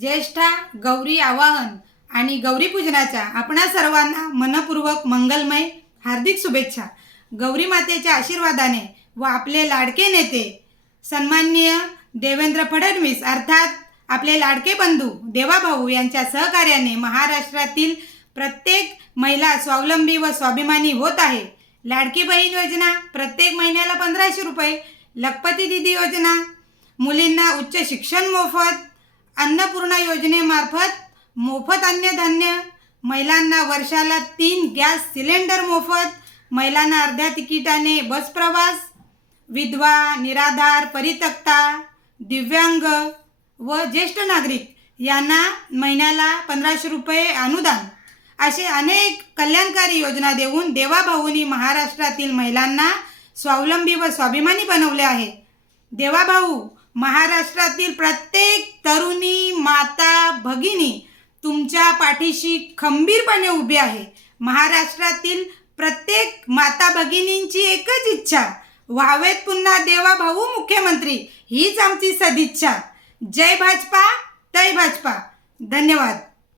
ज्येष्ठा गौरी आवाहन आणि गौरी पूजनाच्या आपणा सर्वांना मनपूर्वक मंगलमय हार्दिक शुभेच्छा। गौरी मातेच्या आशीर्वादाने व आपले लाडके नेते सन्माननीय देवेंद्र फडणवीस अर्थात आपले लाडके बंधू देवाभाऊ यांच्या सहकार्याने महाराष्ट्रातील प्रत्येक महिला स्वावलंबी व स्वाभिमानी होत आहे। लाडकी बहीण योजना प्रत्येक महिन्याला 1500 रुपये, लखपती दीदी योजना, मुलींना उच्च शिक्षण मोफत, अन्नपूर्णा योजनेमार्फत मोफत अन्नधान्य, महिलांना वर्षाला 3 गॅस सिलेंडर मोफत, महिलांना अर्ध्या तिकिटाने बस प्रवास, विधवा, निराधार, परित्यक्ता, दिव्यांग व ज्येष्ठ नागरिक यांना महिन्याला 1500 रुपये अनुदान असे अनेक कल्याणकारी योजना देऊन देवाभाऊंनी महाराष्ट्रातील महिलांना स्वावलंबी व स्वाभिमानी बनवले आहे। देवाभाऊ महाराष्ट्रातील प्रत्येक तरुणी, माता, भगिनी तुमच्या पाठीशी खंबीरपणे उभी आहे। महाराष्ट्रातील प्रत्येक माता भगिनींची एकच इच्छा, व्हावेत पुन्हा देवाभाऊ मुख्यमंत्री, हीच आमची सदिच्छा। जय भाजपा, जय भाजपा। धन्यवाद।